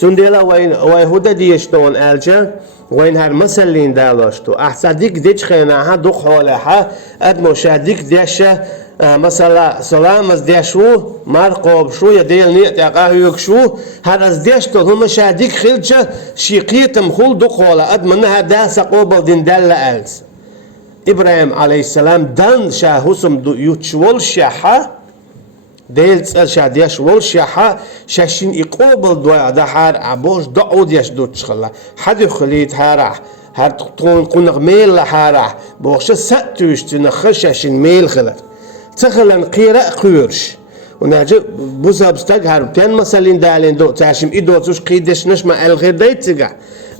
تندلا وين هودا ديشتون ألجا وين هر مسلين دالاشتو أحسدك ديش خيناها دو حولها أدمو شادك ديشة مثلا سلام از دیشو مرقب شو یا دیل نیت یا قهوه شو هر از دیش تو هم شادیک خلچه شیقیتم خل دو قولا اد من هذا سقوبل دين دل ألز إبراهيم عليه السلام دن شاهوسم دو يتشول شاحة دیل تسأل شاديش ول شاحة شاشين يقوبل دو دحار عبوش دعود يش دو تشخلا حد خليت هارع هر تون قنق ميل لحارع بوش سأتوش تنخشش ميل خلت تخلن قيرة قيرش وناجي بوزا بستقهر بتان مسالين دالين دو تعشم إدو توش قيدش نشما الغير دايتقع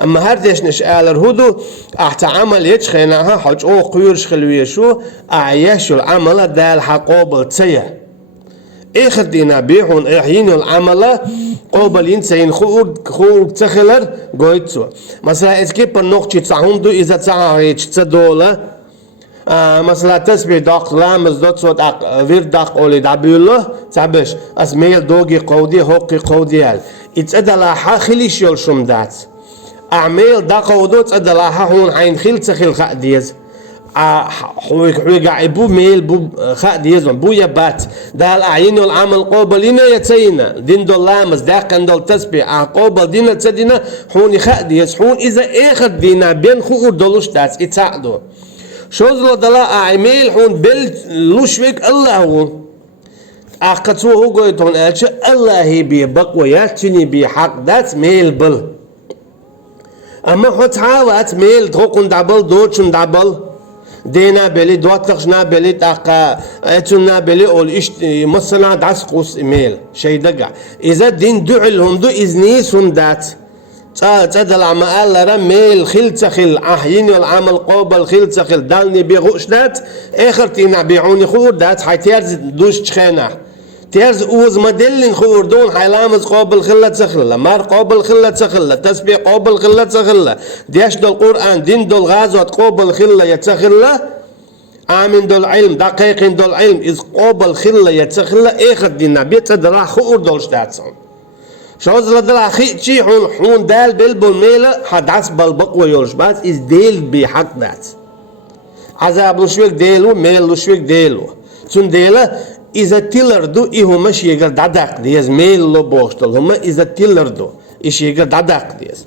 أما هردش نش آلر هدو أحت عمل يتشخيناها حج أو قيرش خلويشو أعيشو العمل دال حقوبل تسيه إخر دينا بيحون إحيين العمل قوبل ينسين خورد تخلر قويتسو مثلا إذكيب النقطة تسعهم دو إذا تسعهيش تسدولا مثلا تسبيح داق لامز دوت صوت وير داق أولي دابيله تابش أسميل دوغي قودي هوقي قودي هل إتأدلاها خليش يلشم دات أعميل داق قودو تأدلاها هون عين خيل تخيل خاديز حويقع بو ميل بو خاديز بو يبات دال أعين العمل قوبلين يتسينا دين دول لامز داقن دول تسبيح قوبل دينا تسدينا هون خاديز هون إذا إخر دينا بين خور دولش دات إتعدو شوزلا دلا أعمال هون بل لوشوك الله هو أقصوه هو قويتون ألش الله بي بقوياتني بي حق دات ميل بل أما هو تعالت ميل تقون دبل دوتشن دبل دينا بلي دواتلخشنا بلي تاقا اتنا بلي أول إيش مثلا داس قوس ميل شيء دقع إذا دين دعلهم دو إذنيسون دات تدل عمال لرا ميل خل تخل عهين العمل قوبل خل تخل دالني بيغوش دات آخر تينا بيعوني خور دات حيتيرز دوش تخينا تيرز اوز مدلين خور دون حيلامز قوبل خلة تخل مار قوبل خلة تخل تسبيح قوبل خلة تخل ديش دول قرآن دين دول غازوات قوبل خلة يتخل آمن دول علم دقيقين دول علم إذ قوبل خلة يتخل آخر دينا بيتدرا خور دولش داتسون شوز لدلا خيتشي حون دال بالبول ميلا حدث بالبقوة يولش بس إز ديل بحق دات عذاب لشوك ديلو ميل لشوك ديلو تون ديلا إذا تيلردو إيهو مش يقر دادق ديز ميل لو بوشتل هما إذا تيلردو إيش يقر دادق ديز